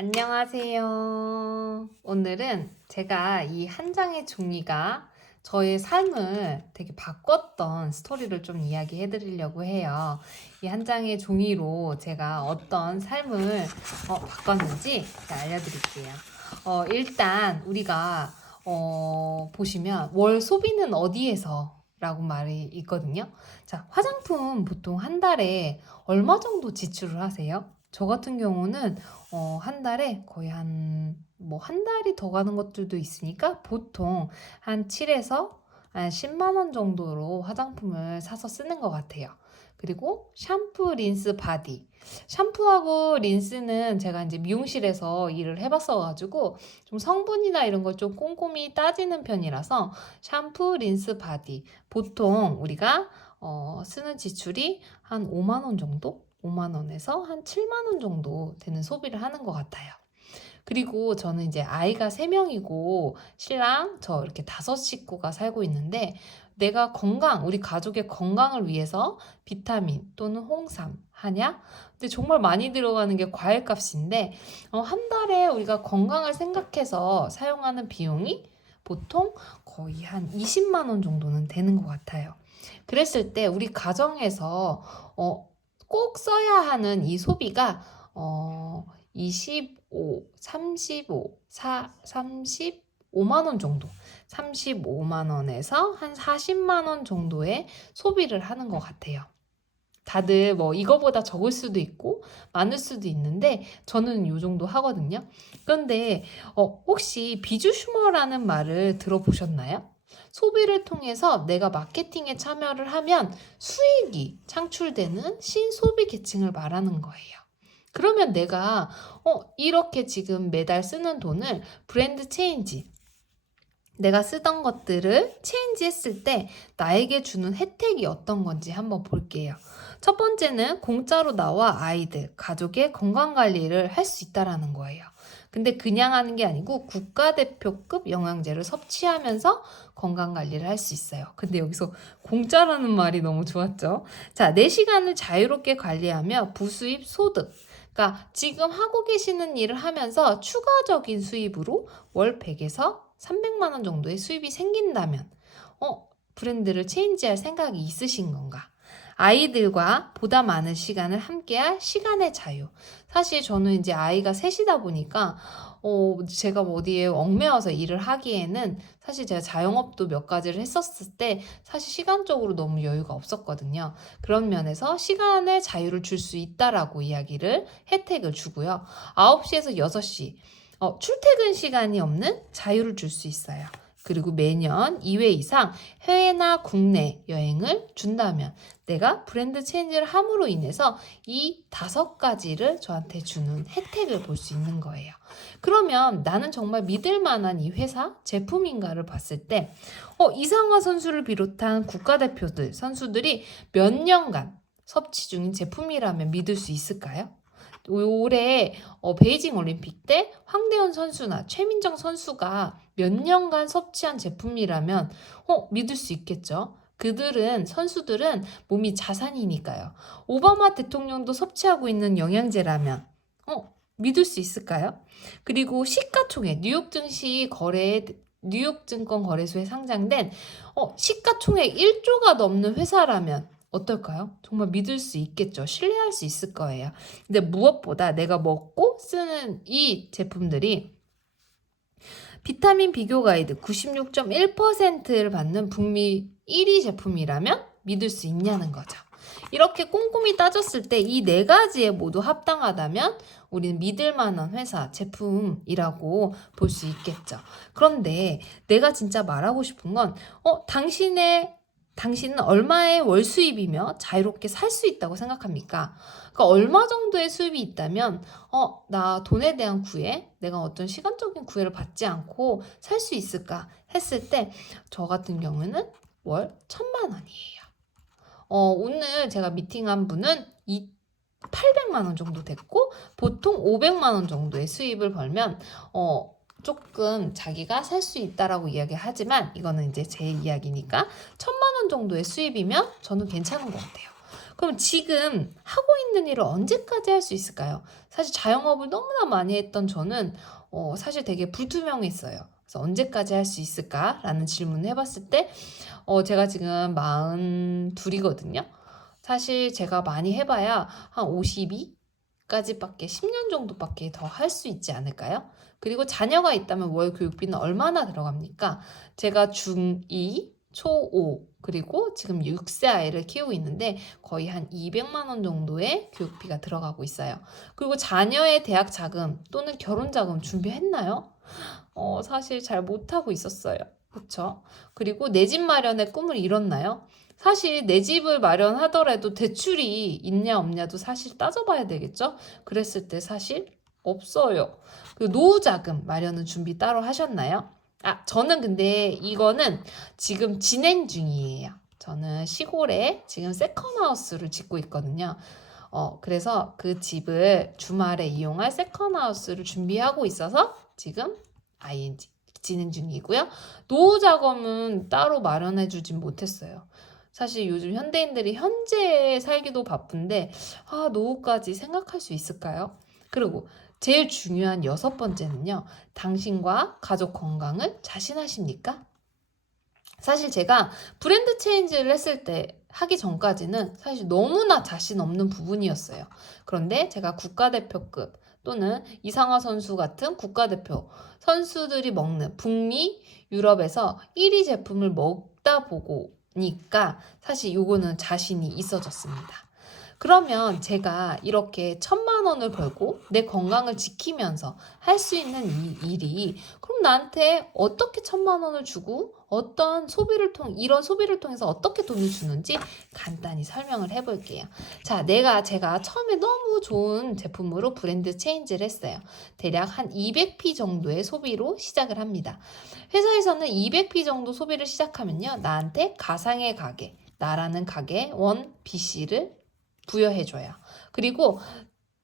안녕하세요. 오늘은 제가 이 한 장의 종이가 저의 삶을 되게 바꿨던 스토리를 좀 이야기해 드리려고 해요. 이 한 장의 종이로 제가 어떤 삶을 바꿨는지 알려드릴게요. 일단 우리가 보시면 월 소비는 어디에서? 라고 말이 있거든요. 자, 화장품 보통 한 달에 얼마 정도 지출을 하세요? 저 같은 경우는 한 달에 거의 한 달이 더 가는 것들도 있으니까 보통 한 7에서 한 10만 원 정도로 화장품을 사서 쓰는 것 같아요. 그리고 샴푸, 린스, 바디. 샴푸하고 린스는 제가 이제 미용실에서 일을 해봤어가지고 좀 성분이나 이런 걸 좀 꼼꼼히 따지는 편이라서 샴푸, 린스, 바디. 보통 우리가 쓰는 지출이 한 5만 원 정도? 5만 원에서 한 7만 원 정도 되는 소비를 하는 것 같아요. 그리고 저는 이제 아이가 3명이고 신랑 저 이렇게 5식구가 살고 있는데 내가 우리 가족의 건강을 위해서 비타민 또는 홍삼, 한약 근데 정말 많이 들어가는 게 과일값인데 한 달에 우리가 건강을 생각해서 사용하는 비용이 보통 거의 한 20만 원 정도는 되는 것 같아요. 그랬을 때 우리 가정에서 꼭 써야 하는 이 소비가 25, 35, 35만 원 정도. 35만 원에서 한 40만 원 정도의 소비를 하는 것 같아요. 다들 뭐 이거보다 적을 수도 있고 많을 수도 있는데 저는 이 정도 하거든요. 그런데 혹시 비주슈머라는 말을 들어보셨나요? 소비를 통해서 내가 마케팅에 참여를 하면 수익이 창출되는 신소비 계층을 말하는 거예요. 그러면 내가 이렇게 지금 매달 쓰는 돈을 브랜드 체인지, 내가 쓰던 것들을 체인지했을 때 나에게 주는 혜택이 어떤 건지 한번 볼게요. 첫 번째는 공짜로 나와 아이들, 가족의 건강관리를 할 수 있다라는 거예요. 근데 그냥 하는 게 아니고 국가대표급 영양제를 섭취하면서 건강관리를 할 수 있어요. 근데 여기서 공짜라는 말이 너무 좋았죠. 자, 내 시간을 자유롭게 관리하며 부수입 소득. 그러니까 지금 하고 계시는 일을 하면서 추가적인 수입으로 월 100에서 300만 원 정도의 수입이 생긴다면 브랜드를 체인지할 생각이 있으신 건가? 아이들과 보다 많은 시간을 함께할 시간의 자유. 사실 저는 이제 아이가 셋이다 보니까 제가 뭐 어디에 얽매여서 일을 하기에는 사실 제가 자영업도 몇 가지를 했었을 때 사실 시간적으로 너무 여유가 없었거든요. 그런 면에서 시간의 자유를 줄 수 있다라고 혜택을 주고요. 9시에서 6시 출퇴근 시간이 없는 자유를 줄 수 있어요. 그리고 매년 2회 이상 해외나 국내 여행을 준다면 내가 브랜드 체인지를 함으로 인해서 이 5가지를 저한테 주는 혜택을 볼 수 있는 거예요. 그러면 나는 정말 믿을 만한 이 회사 제품인가를 봤을 때 이상화 선수를 비롯한 국가대표들, 선수들이 몇 년간 섭취 중인 제품이라면 믿을 수 있을까요? 올해 베이징 올림픽 때 황대현 선수나 최민정 선수가 몇 년간 섭취한 제품이라면 믿을 수 있겠죠. 선수들은 몸이 자산이니까요. 오바마 대통령도 섭취하고 있는 영양제라면 믿을 수 있을까요? 그리고 시가총액 뉴욕증권 거래소에 상장된 시가총액 1조가 넘는 회사라면 어떨까요? 정말 믿을 수 있겠죠. 신뢰할 수 있을 거예요. 근데 무엇보다 내가 먹고 쓰는 이 제품들이 비타민 비교 가이드 96.1%를 받는 북미 1위 제품이라면 믿을 수 있냐는 거죠. 이렇게 꼼꼼히 따졌을 때 이 4가지에 모두 합당하다면 우리는 믿을 만한 회사, 제품이라고 볼 수 있겠죠. 그런데 내가 진짜 말하고 싶은 건 당신은 얼마의 월 수입이며 자유롭게 살 수 있다고 생각합니까? 그러니까 얼마 정도의 수입이 있다면 나 돈에 대한 내가 어떤 시간적인 구애를 받지 않고 살 수 있을까 했을 때 저 같은 경우는 월 1,000만 원이에요. 오늘 제가 미팅한 분은 800만 원 정도 됐고 보통 500만 원 정도의 수입을 벌면 조금 자기가 살 수 있다라고 이야기하지만 이거는 이제 제 이야기니까 1,000만 원 정도의 수입이면 저는 괜찮은 것 같아요. 그럼 지금 하고 있는 일을 언제까지 할 수 있을까요? 사실 자영업을 너무나 많이 했던 저는 사실 되게 불투명했어요. 그래서 언제까지 할 수 있을까라는 질문을 해봤을 때 제가 지금 42이거든요. 사실 제가 많이 해봐야 한 52까지밖에 10년 정도밖에 더 할 수 있지 않을까요? 그리고 자녀가 있다면 월 교육비는 얼마나 들어갑니까? 제가 중2, 초5 그리고 지금 6세 아이를 키우고 있는데 거의 한 200만 원 정도의 교육비가 들어가고 있어요. 그리고 자녀의 대학 자금 또는 결혼 자금 준비했나요? 사실 잘 못하고 있었어요. 그쵸? 그리고 내 집 마련의 꿈을 이뤘나요? 사실 내 집을 마련하더라도 대출이 있냐 없냐도 사실 따져봐야 되겠죠? 그랬을 때 사실 없어요. 그 노후 자금 마련은 준비 따로 하셨나요? 저는 근데 이거는 지금 진행 중이에요. 저는 시골에 지금 세컨하우스를 짓고 있거든요. 그래서 그 집을 주말에 이용할 세컨하우스를 준비하고 있어서 지금 ING 진행 중이고요. 노후 자금은 따로 마련해 주진 못했어요. 사실 요즘 현대인들이 현재에 살기도 바쁜데 노후까지 생각할 수 있을까요? 그리고 제일 중요한 6번째는요. 당신과 가족 건강을 자신하십니까? 사실 제가 브랜드 체인지를 했을 때 하기 전까지는 사실 너무나 자신 없는 부분이었어요. 그런데 제가 국가대표급 또는 이상화 선수 같은 국가대표 선수들이 먹는 북미, 유럽에서 1위 제품을 먹다 보니까 사실 요거는 자신이 있어졌습니다. 그러면 제가 이렇게 1,000만 원을 벌고 내 건강을 지키면서 할 수 있는 이 일이 그럼 나한테 어떻게 1,000만 원을 주고 이런 소비를 통해서 어떻게 돈을 주는지 간단히 설명을 해볼게요. 자, 제가 처음에 너무 좋은 제품으로 브랜드 체인지를 했어요. 대략 한 200p 정도의 소비로 시작을 합니다. 회사에서는 200p 정도 소비를 시작하면요. 나한테 가상의 가게, 나라는 가게 원 BC를 부여해줘요. 그리고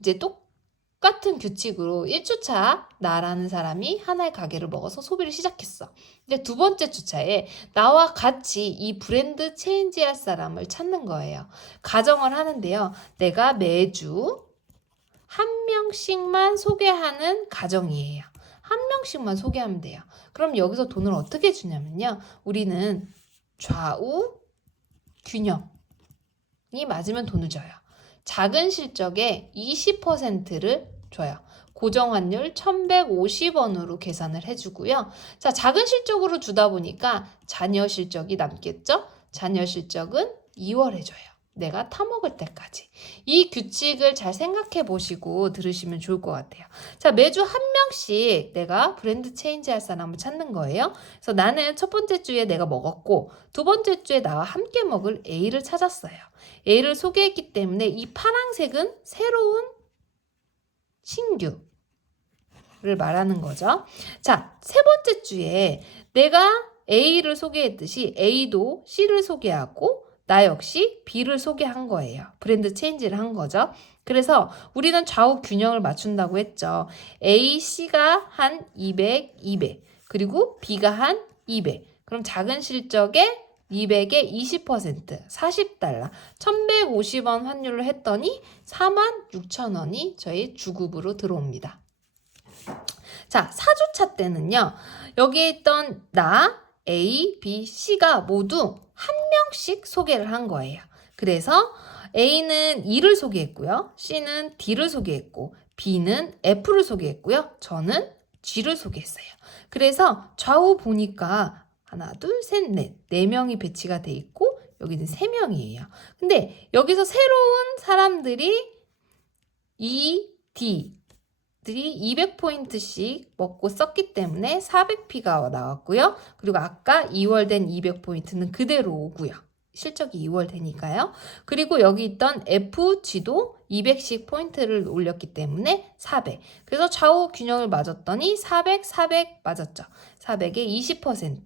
이제 똑같은 규칙으로 1주차 나라는 사람이 하나의 가게를 먹어서 소비를 시작했어. 근데 두 번째 주차에 나와 같이 이 브랜드 체인지할 사람을 찾는 거예요. 가정을 하는데요. 내가 매주 한 명씩만 소개하는 가정이에요. 한 명씩만 소개하면 돼요. 그럼 여기서 돈을 어떻게 주냐면요. 우리는 좌우 균형이 맞으면 돈을 줘요. 작은 실적의 20%를 줘요. 고정환율 1,150원으로 계산을 해주고요. 자, 작은 실적으로 주다 보니까 자녀 실적이 남겠죠? 자녀 실적은 2월에 줘요. 내가 타먹을 때까지. 이 규칙을 잘 생각해 보시고 들으시면 좋을 것 같아요. 자, 매주 한 명씩 내가 브랜드 체인지 할 사람을 찾는 거예요. 그래서 나는 첫 번째 주에 내가 먹었고 두 번째 주에 나와 함께 먹을 A를 찾았어요. A를 소개했기 때문에 이 파란색은 새로운 신규를 말하는 거죠. 자, 세 번째 주에 내가 A를 소개했듯이 A도 C를 소개하고 나 역시 B를 소개한 거예요. 브랜드 체인지를 한 거죠. 그래서 우리는 좌우 균형을 맞춘다고 했죠. A, C가 한 200, 200. 그리고 B가 한 200. 그럼 작은 실적에 200에 20%, 40달러, 1,150원 환율로 했더니 46,000원이 저희 주급으로 들어옵니다. 자, 4주차 때는요. 여기에 있던 나, A, B, C가 모두 한 명씩 소개를 한 거예요. 그래서 A는 E를 소개했고요. C는 D를 소개했고 B는 F를 소개했고요. 저는 G를 소개했어요. 그래서 좌우 보니까 하나, 둘, 셋, 넷. 4명이 배치가 돼 있고 여기는 3명이에요. 근데 여기서 새로운 사람들이 E, D 들이 200포인트씩 먹고 썼기 때문에 400P가 나왔고요. 그리고 아까 2월 된 200포인트는 그대로 오고요. 실적이 2월 되니까요. 그리고 여기 있던 FG도 200씩 포인트를 올렸기 때문에 400. 그래서 좌우 균형을 맞았더니 400, 400 맞았죠. 400에 20%,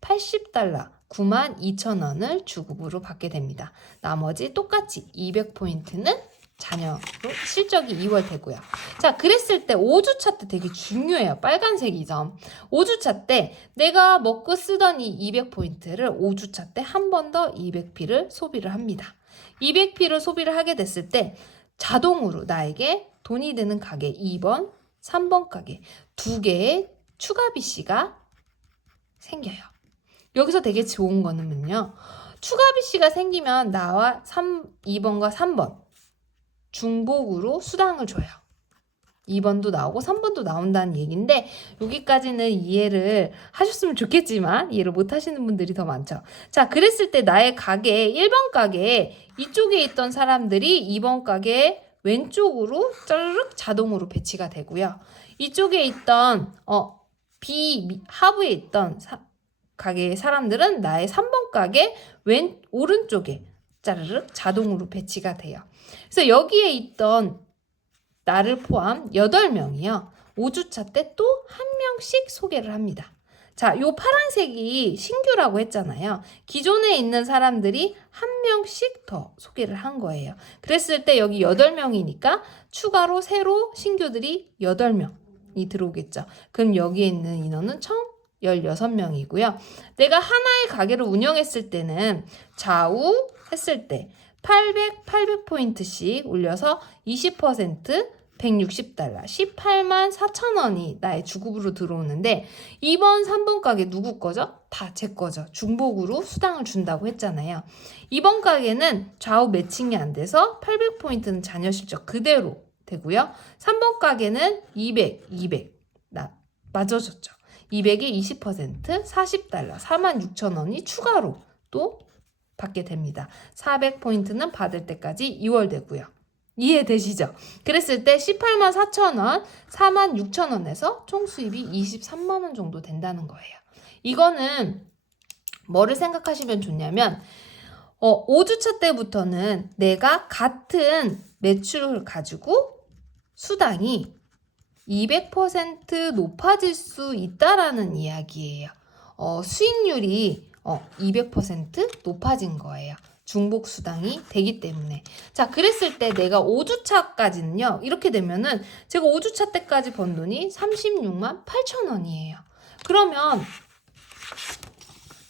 80달러, 92,000원을 주급으로 받게 됩니다. 나머지 똑같이 200포인트는 자녀로 실적이 2월 되고요. 자, 그랬을 때 5주차 때 되게 중요해요. 빨간색이죠. 5주차 때 내가 먹고 쓰던 이 200포인트를 5주차 때 한 번 더 200P를 소비를 합니다. 200P를 소비를 하게 됐을 때 자동으로 나에게 돈이 되는 가게 2번, 3번 가게 두 개의 추가 BC가 생겨요. 여기서 되게 좋은 거는요. 추가 BC가 생기면 나와 2번과 3번 중복으로 수당을 줘요. 2번도 나오고 3번도 나온다는 얘기인데 여기까지는 이해를 하셨으면 좋겠지만 이해를 못 하시는 분들이 더 많죠. 자, 그랬을 때 나의 가게 1번 가게에 이쪽에 있던 사람들이 2번 가게 왼쪽으로 짜르륵 자동으로 배치가 되고요. 이쪽에 있던 B 하부에 있던 가게의 사람들은 나의 3번 가게 오른쪽에 짜르륵 자동으로 배치가 돼요. 그래서 여기에 있던 나를 포함 8명이요. 5주차 때 또 한 명씩 소개를 합니다. 자, 요 파란색이 신규라고 했잖아요. 기존에 있는 사람들이 한 명씩 더 소개를 한 거예요. 그랬을 때 여기 8명이니까 추가로 새로 신규들이 8명이 들어오겠죠. 그럼 여기에 있는 인원은 총 16명이고요. 내가 하나의 가게를 운영했을 때는 좌우 했을 때 800포인트씩 올려서 20% 160달러, 18만 4천 원이 나의 주급으로 들어오는데 2번, 3번 가게 누구 거죠? 다 제 거죠. 중복으로 수당을 준다고 했잖아요. 2번 가게는 좌우 매칭이 안 돼서 800포인트는 잔여 실적 그대로 되고요. 3번 가게는 200 맞아줬죠. 200에 20% 40달러, 4만 6천 원이 추가로 또 받게 됩니다. 400포인트는 받을 때까지 2월 되고요. 이해되시죠? 그랬을 때 18만 4천 원, 4만 6천 원에서 총 수입이 23만 원 정도 된다는 거예요. 이거는 뭐를 생각하시면 좋냐면 5주차 때부터는 내가 같은 매출을 가지고 수당이 200% 높아질 수 있다라는 이야기예요. 수익률이 200% 높아진 거예요. 중복 수당이 되기 때문에. 자, 그랬을 때 내가 5주차까지는요. 이렇게 되면은 제가 5주차 때까지 번 돈이 36만 8천 원이에요. 그러면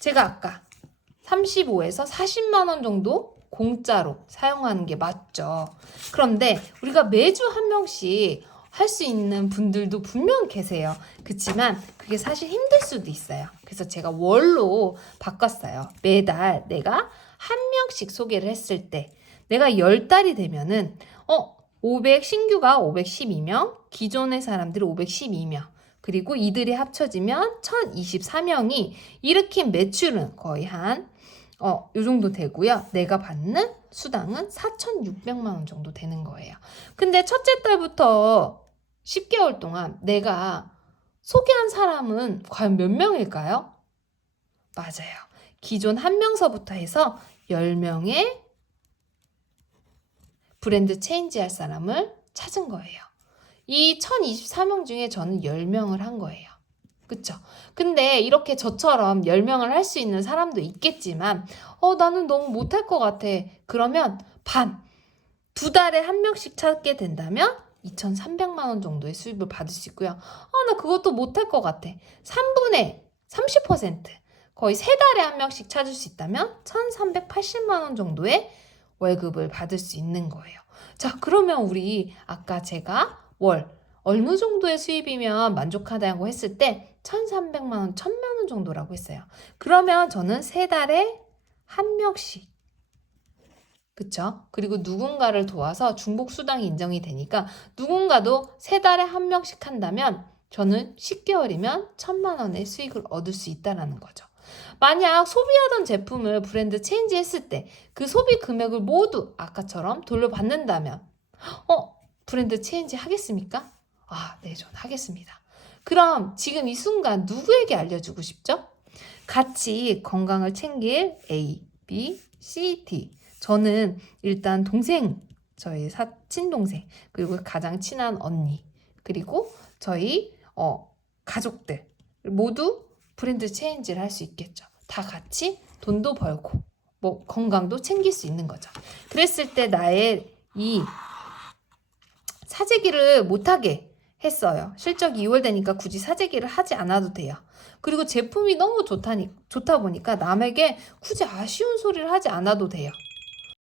제가 아까 35에서 40만 원 정도 공짜로 사용하는 게 맞죠. 그런데 우리가 매주 한 명씩 할 수 있는 분들도 분명 계세요. 그렇지만 그게 사실 힘들 수도 있어요. 그래서 제가 월로 바꿨어요. 매달 내가 한 명씩 소개를 했을 때 내가 10달이 되면은 500 신규가 512명, 기존의 사람들이 512명, 그리고 이들이 합쳐지면 1024명이 일으킨 매출은 거의 한 요 정도 되고요. 내가 받는 수당은 4,600만 원 정도 되는 거예요. 근데 첫째 달부터 10개월 동안 내가 소개한 사람은 과연 몇 명일까요? 맞아요. 기존 한 명서부터 해서 10명의 브랜드 체인지할 사람을 찾은 거예요. 이 1024명 중에 저는 10명을 한 거예요. 그쵸? 근데 이렇게 저처럼 10명을 할 수 있는 사람도 있겠지만 나는 너무 못할 것 같아. 그러면 반, 2달에 한 명씩 찾게 된다면 2,300만 원 정도의 수입을 받을 수 있고요. 나 그것도 못할 것 같아. 3분의 30%, 거의 3달에 한 명씩 찾을 수 있다면 1,380만 원 정도의 월급을 받을 수 있는 거예요. 자, 그러면 우리 아까 제가 월 어느 정도의 수입이면 만족하다고 했을 때 1,300만 원, 1,000만 원 정도라고 했어요. 그러면 저는 3달에 한 명씩, 그쵸? 그리고 누군가를 도와서 중복 수당이 인정이 되니까 누군가도 3달에 한 명씩 한다면 저는 10개월이면 1,000만 원의 수익을 얻을 수 있다는 거죠. 만약 소비하던 제품을 브랜드 체인지 했을 때 그 소비 금액을 모두 아까처럼 돌려받는다면 브랜드 체인지 하겠습니까? 네, 전 하겠습니다. 그럼 지금 이 순간 누구에게 알려주고 싶죠? 같이 건강을 챙길 A, B, C, D. 저는 일단 동생, 저희 친동생, 그리고 가장 친한 언니, 그리고 저희 가족들 모두 브랜드 체인지를 할 수 있겠죠. 다 같이 돈도 벌고 건강도 챙길 수 있는 거죠. 그랬을 때 나의 이 사재기를 못하게 했어요. 실적이 2월 되니까 굳이 사재기를 하지 않아도 돼요. 그리고 제품이 너무 좋다 보니까 남에게 굳이 아쉬운 소리를 하지 않아도 돼요.